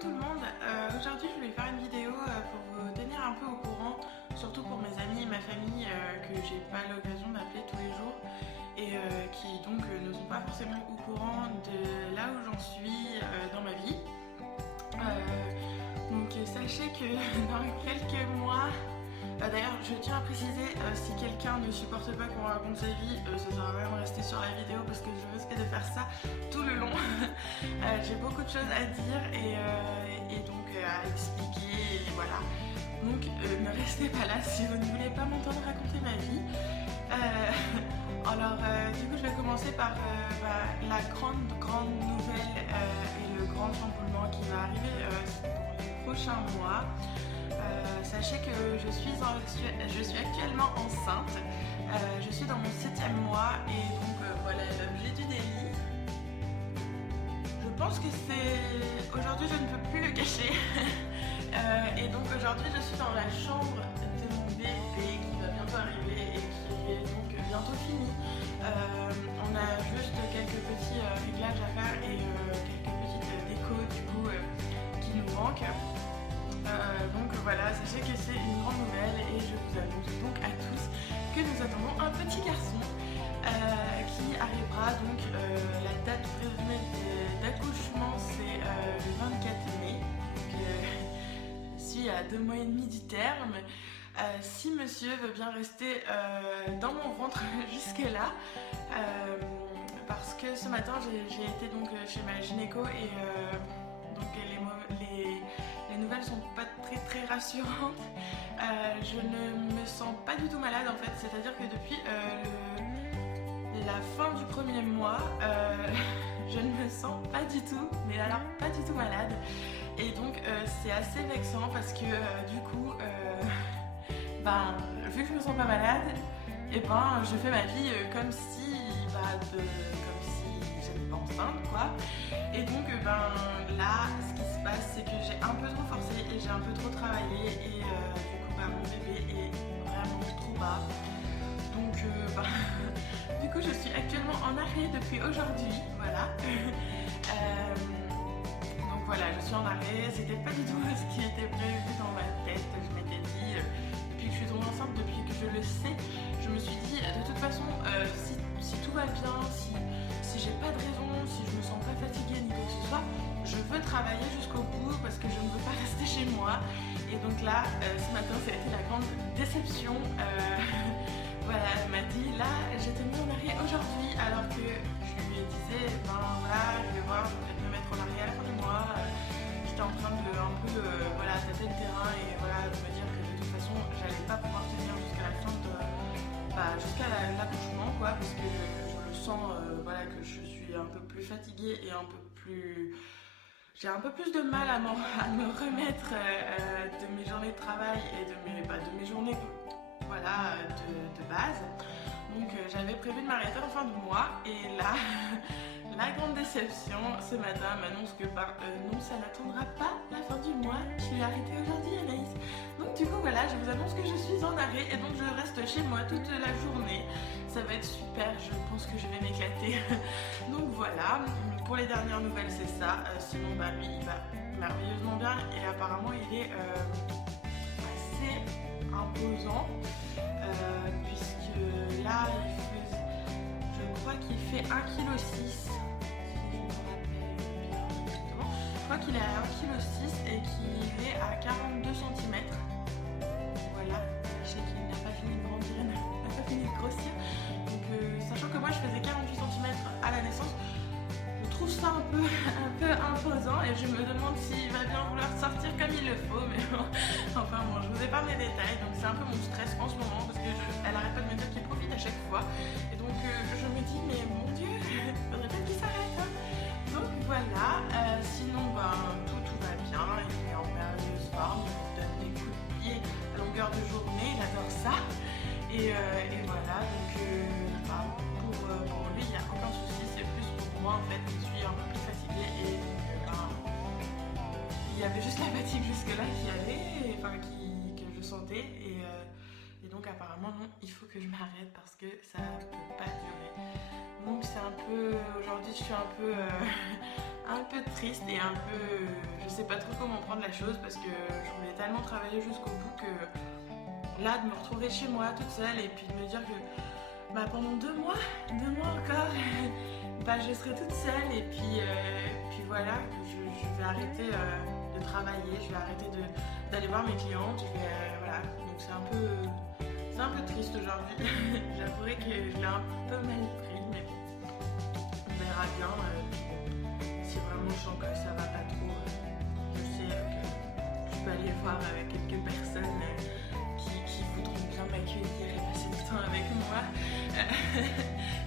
tout le monde, aujourd'hui je voulais faire une vidéo pour vous tenir un peu au courant, surtout pour mes amis et ma famille que j'ai pas l'occasion d'appeler tous les jours et qui donc ne sont pas forcément au courant de là où j'en suis dans ma vie. Donc sachez que dans quelques mois, d'ailleurs je tiens à préciser, si quelqu'un ne supporte pas qu'on raconte sa vie, ça sert à rien de rester sur la vidéo parce que je risque de faire ça tout le long. J'ai beaucoup de choses à dire et donc à expliquer et voilà. Donc ne restez pas là si vous ne voulez pas m'entendre raconter ma vie. Alors du coup je vais commencer par la grande nouvelle et le grand chamboulement qui va arriver dans les prochains mois. Sachez que je suis actuellement enceinte, je suis dans mon 7e mois et donc voilà l'objet du délit. Je pense que c'est... Aujourd'hui je ne peux plus le cacher et donc aujourd'hui je suis dans la chambre de mon bébé qui va bientôt arriver et qui est donc bientôt fini. On a juste quelques petits réglages à faire et quelques petites décos du coup qui nous manquent. Donc voilà, sachez que c'est une grande nouvelle et je vous annonce donc à tous que nous attendons un petit garçon qui arrivera. Donc la date prévue d'accouchement c'est le 24 mai, donc je suis à 2 mois et demi du terme. Si monsieur veut bien rester dans mon ventre jusque là, parce que ce matin j'ai été donc chez ma gynéco et donc les nouvelles sont pas très rassurantes. Je ne me sens pas du tout malade en fait, c'est-à-dire que depuis la fin du premier mois, je ne me sens pas du tout, mais alors pas du tout malade. Et donc c'est assez vexant parce que du coup, vu que je me sens pas malade, et je fais ma vie comme si j'étais pas enceinte quoi. Et donc là ce qui se passe c'est que j'ai un peu trop forcé et j'ai un peu trop travaillé et du coup mon bébé est vraiment trop bas. Donc du coup je suis actuellement en arrêt depuis aujourd'hui, voilà. Donc voilà, je suis en arrêt, c'était pas du tout ce qui était prévu dans ma tête. Je m'étais dit, depuis que je suis tombée enceinte, depuis que je le sais, je me suis dit de toute façon si tout va bien, si j'ai pas de raison, si je me sens pas fatiguée ni quoi que ce soit, je veux travailler jusqu'au bout parce que je ne veux pas rester chez moi. Et donc là, ce matin, ça a été la grande déception. Voilà, elle m'a dit, là, je t'ai mis en arrêt aujourd'hui, alors que je lui disais, voilà, je vais voir, je vais peut-être me mettre en arrêt à la fin du mois. J'étais en train de un peu tâter le terrain et voilà, de me dire que de toute façon, j'allais pas pouvoir tenir jusqu'à la fin de... jusqu'à l'accouchement quoi, parce que je le sens que je suis un peu plus fatiguée et un peu plus... J'ai un peu plus de mal à me remettre de mes journées de travail et de mes journées de base. Donc j'avais prévu de m'arrêter en fin de mois et là, la grande déception, ce matin m'annonce que non, ça n'attendra pas la fin du mois. Je suis arrêtée aujourd'hui Anaïs. Donc du coup voilà, je vous annonce que je suis en arrêt et donc je reste chez moi toute la journée. Ça va être super, je pense que je vais m'éclater. Donc voilà, pour les dernières nouvelles c'est ça. Sinon lui il va merveilleusement bien et apparemment il est assez imposant puisque là je crois qu'il fait 1,6 kg. Je crois qu'il est à 1,6 kg et qu'il est à 42 cm. Voilà, je sais qu'il n'a pas fini de grandir, n'a pas fini de grossir. Donc sachant que moi je faisais 48 cm à la naissance, je trouve ça un peu imposant et je me demande s'il va bien vouloir sortir comme il le faut. Mais bon, enfin bon, je vous épargne les détails, donc c'est un peu mon stress en ce moment parce que elle arrête pas de me dire qu'il profite à chaque fois. Et donc je me dis mais mon Dieu, faudrait pas qu'il s'arrête hein. Donc voilà, sinon tout va bien, il est en merveilleuse forme, il me donne des coups de pied à longueur de journée, il adore ça. Et voilà, donc pour lui il n'y a aucun souci, c'est plus pour moi en fait qui suis un peu plus fatiguée et il y avait juste la fatigue jusque là qui allait, que je sentais et Et donc apparemment non, il faut que je m'arrête parce que ça peut pas durer. Donc c'est un peu, aujourd'hui je suis un peu, un peu triste et un peu, je sais pas trop comment prendre la chose parce que je voulais tellement travailler jusqu'au bout que là de me retrouver chez moi toute seule et puis de me dire que bah, pendant 2 mois encore, bah, je serai toute seule et puis voilà, je vais arrêter de travailler, je vais arrêter d'aller voir mes clientes, voilà, donc c'est un peu triste aujourd'hui. J'avouerai que je l'ai un peu mal pris, mais bon, on verra bien. Si vraiment je sens que ça va pas trop, je sais que je peux aller voir avec quelques personnes qui voudront bien m'accueillir et passer du temps avec moi.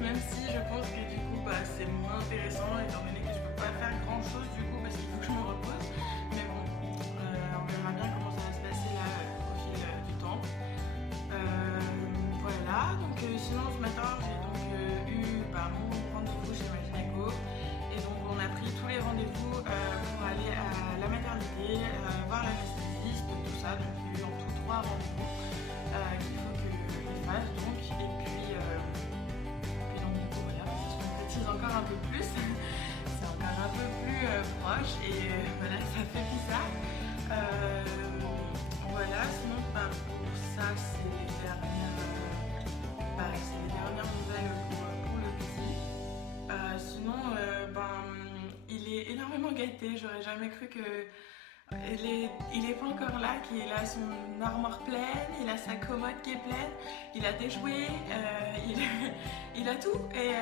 Même si je pense que du coup bah, c'est moins intéressant étant donné que je peux pas faire grand chose du coup parce qu'il faut que je me repose. Mais bon, on verra bien comment ça va se passer là au fil du temps. Voilà, donc sinon ce matin j'ai donc eu mon rendez-vous chez ma gynéco et donc on a pris tous les rendez-vous pour aller à la maternité, voir l'anesthésiste, tout ça. Donc il y a eu en tout 3 rendez-vous qu'il faut que je fasse donc et puis donc du coup voilà, ça se concrétise encore un peu plus, c'est encore un peu plus proche et voilà, ça fait bizarre. Voilà, sinon pour ça c'est les dernières nouvelles pour le petit. Sinon il est énormément gâté, j'aurais jamais cru que il est pas encore là, qu'il a son armoire pleine, il a sa commode qui est pleine, il a des jouets, il a tout et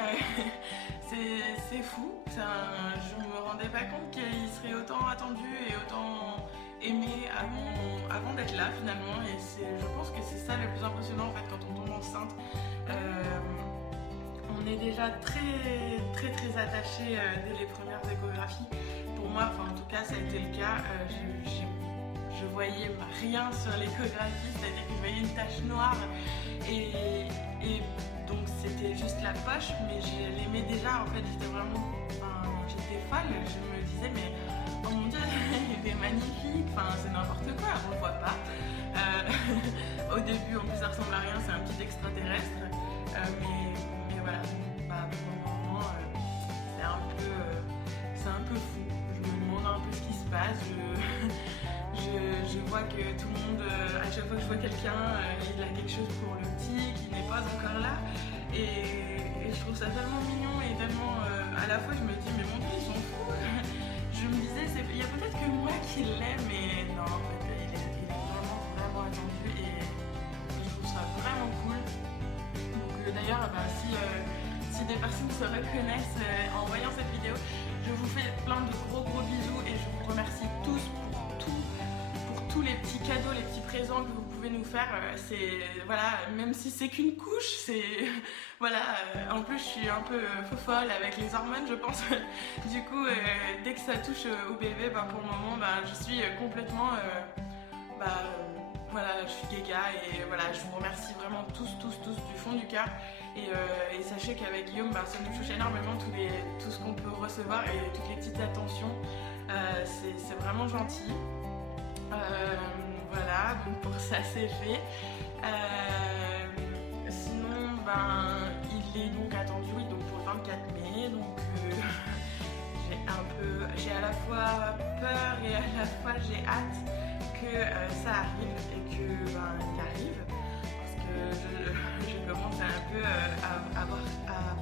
c'est fou. Je me rendais pas compte qu'il serait autant attendu et autant aimé avant d'être là finalement et je pense que c'est ça le plus impressionnant en fait quand on tombe enceinte. On est déjà très très très attaché dès les premières échographies. Pour moi, enfin en tout cas ça a été le cas, je voyais rien sur l'échographie, c'est-à-dire que je voyais une tache noire et donc c'était juste la poche, mais je l'aimais déjà en fait, j'étais folle, je me disais mais oh mon dieu, il est magnifique, c'est n'importe quoi, on le voit pas. Au début en plus ça ressemble à rien, c'est un petit extraterrestre, mais voilà, pour le moment c'est un peu fou. Je me demande un peu ce qui se passe. Je vois que tout le monde, à chaque fois que je vois quelqu'un, il a quelque chose pour le petit qui n'est pas encore là. Et je trouve ça tellement mignon et tellement. À la fois, je me dis, mais mon Dieu, ils sont fous. Je me disais, il y a peut-être que moi qui l'aime, mais non, en fait, il est vraiment, vraiment attendu et je trouve ça vraiment cool. Donc, d'ailleurs, si des personnes se reconnaissent en voyant cette vidéo, je vous fais plein de gros bisous et je vous remercie tous pour tous les petits cadeaux, les petits présents que vous pouvez nous faire. Voilà, même si c'est qu'une couche, voilà. En plus, je suis un peu folle avec les hormones, je pense. Du coup, dès que ça touche au bébé, pour le moment, je suis complètement, voilà, je suis gaga et voilà, je vous remercie vraiment tous du fond du cœur. Et sachez qu'avec Guillaume, ça nous touche énormément tout ce qu'on peut recevoir et toutes les petites attentions. C'est vraiment gentil. Voilà, donc pour ça c'est fait. Sinon, il est donc attendu donc pour le 24 mai. Donc j'ai à la fois peur et à la fois j'ai hâte que ça arrive et que il arrive. Je commence un peu à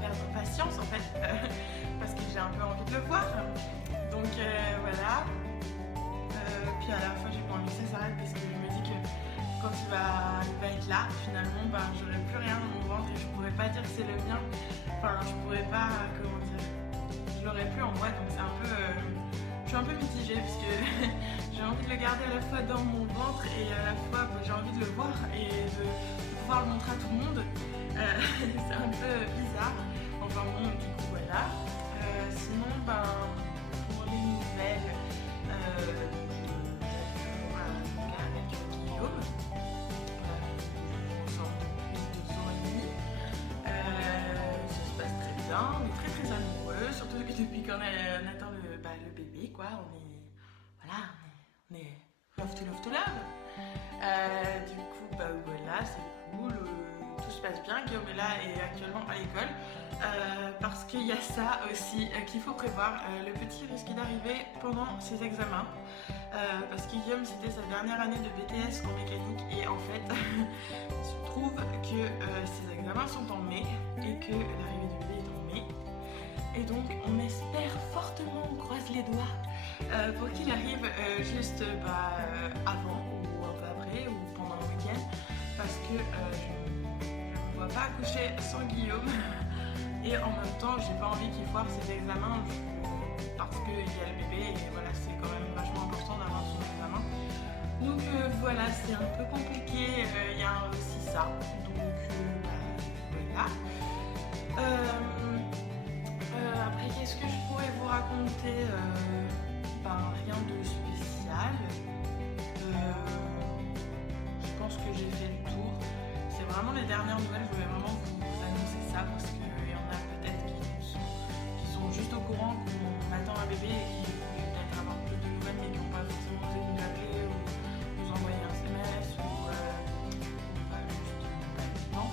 perdre patience en fait, parce que j'ai un peu envie de le voir. Donc voilà. Puis à la fois j'ai pas envie que ça s'arrête parce que je me dis que quand il va être là, finalement, j'aurai plus rien dans mon ventre et je pourrais pas dire que c'est le mien. Je pourrais pas, comment dire, je l'aurais plus en moi. Donc c'est un peu, je suis un peu mitigée parce que j'ai envie de le garder à la fois dans mon ventre et à la fois j'ai envie de le voir et de pouvoir le montrer à tout le monde. C'est un peu bizarre. Enfin bon, du coup voilà. Sinon, pour les nouvelles, avec Guillaume, ensemble depuis 2 ans et demi. Ça se passe très bien, on est très amoureux, surtout que depuis qu'on attend le bébé, quoi, on est love to love. Du coup, voilà, c'est cool, tout se passe bien. Guillaume est là et actuellement à l'école. Parce qu'il y a ça aussi qu'il faut prévoir. Le petit risque d'arriver pendant ses examens. Parce que Guillaume, c'était sa dernière année de BTS en mécanique et en fait, il se trouve que ses examens sont en mai et que l'arrivée du bébé est en mai. Et donc, on espère fortement, on croise les doigts pour qu'il arrive juste avant ou un peu après ou pendant le week-end parce que je ne vois pas accoucher sans Guillaume et en même temps, j'ai pas envie qu'il foire ses examens. Parce qu'il y a le bébé et voilà, c'est quand même vachement important d'avoir son examen. Donc voilà, c'est un peu compliqué, il y a aussi ça. Donc voilà. Après, qu'est-ce que je pourrais vous raconter? Rien de spécial. Je pense que j'ai fait le tour. C'est vraiment les dernières nouvelles, je voulais vraiment vous annoncer ça parce qu'il y en a peut-être qui sont juste au courant qu'on attend un bébé et qui vont peut-être avoir plus de nouvelles mais qui n'ont pas forcément osé nous appeler ou nous envoyer un SMS ou pas juste maintenant.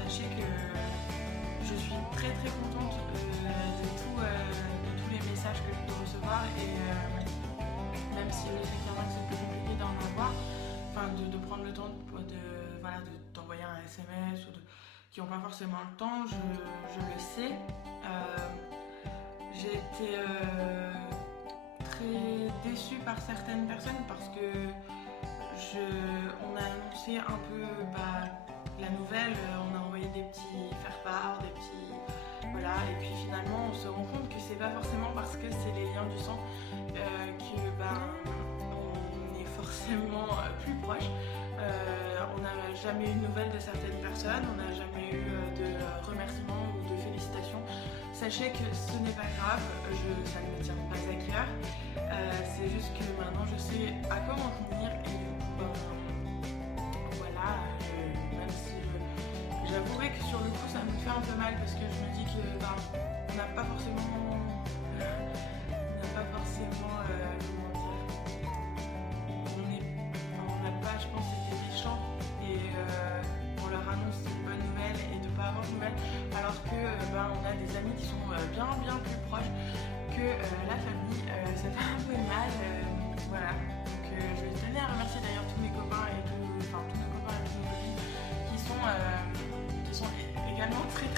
Sachez que je suis très très contente de tous les messages que je peux recevoir et même si je sais qu'il y en a que c'est plus compliqué d'en avoir, de prendre le temps d'envoyer un SMS ou qui n'ont pas forcément le temps, je le sais. J'ai été très déçue par certaines personnes parce que on a annoncé un peu la nouvelle, on a envoyé des petits faire-part, des petits voilà, et puis finalement on se rend compte que c'est pas forcément parce que c'est les liens du sang on est forcément plus proche. On n'a jamais eu de nouvelles de certaines personnes, on n'a jamais eu de remerciements ou de félicitations. Sachez que ce n'est pas grave, ça ne me tient pas à cœur. C'est juste que maintenant je sais à quoi m'en tenir et du coup, voilà, même si j'avouerai que sur le coup ça me fait un peu mal parce que je me dis que on n'a pas forcément je pense que c'était méchant et on leur annonce une bonne nouvelle et de ne pas avoir de nouvelles alors que on a des amis qui sont bien plus proches que la famille, ça fait un peu mal, voilà. Donc je tenais à remercier d'ailleurs tous mes copains et tous nos copains et toutes nos copines qui sont également très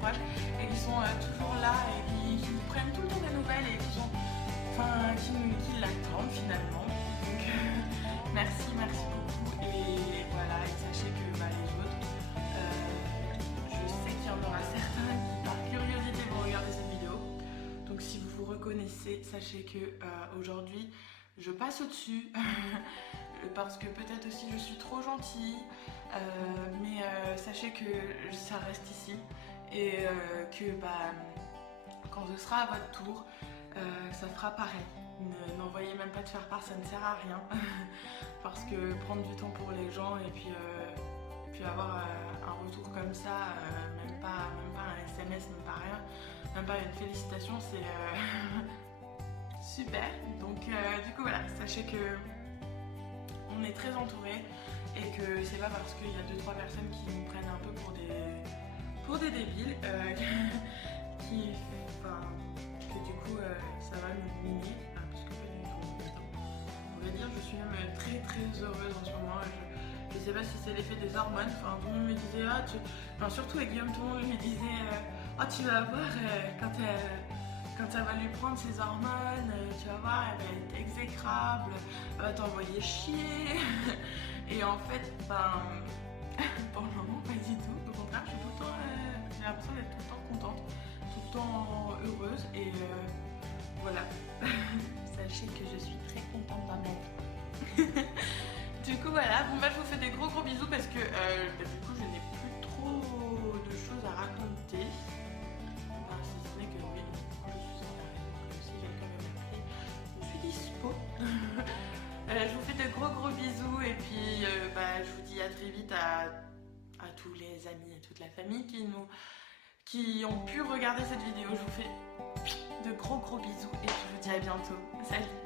proches et qui sont toujours là et qui nous prennent tout le temps des nouvelles et qui l'attendent finalement. Donc merci beaucoup et voilà, et sachez que les autres, je sais qu'il y en aura certains qui par curiosité vont regarder cette vidéo. Donc si vous vous reconnaissez, sachez que aujourd'hui je passe au-dessus parce que peut-être aussi je suis trop gentille, mais sachez que ça reste ici et que quand ce sera à votre tour, ça fera pareil. N'envoyez même pas de faire part, ça ne sert à rien parce que prendre du temps pour les gens et puis avoir un retour comme ça, même pas un SMS, même pas rien, même pas une félicitation, c'est super. Donc du coup voilà, sachez que on est très entouré et que c'est pas parce qu'il y a 2-3 personnes qui nous prennent un peu pour des débiles que du coup ça va nous miner. Je suis même très heureuse en ce moment. Je sais pas si c'est l'effet des hormones. Tout le monde me disait, surtout avec Guillaume, tout le monde lui disait, tu vas voir quand elle va lui prendre ses hormones, tu vas voir, elle va être exécrable, elle va t'envoyer chier. Et en fait, pour le moment, pas du tout. Au contraire, je suis tout le temps, j'ai l'impression d'être tout le temps contente, tout le temps heureuse et voilà. Sachez que je suis très contente dans ma vie. Du coup voilà, je vous fais des gros bisous parce que du coup je n'ai plus trop de choses à raconter. Si ce n'est que oui, je suis en arrêt, donc si quelqu'un veut m'appeler, je suis dispo. Je vous fais de gros bisous et puis je vous dis à très vite à tous les amis et toute la famille qui ont pu regarder cette vidéo. Je vous fais de gros bisous et je vous dis à bientôt. Salut!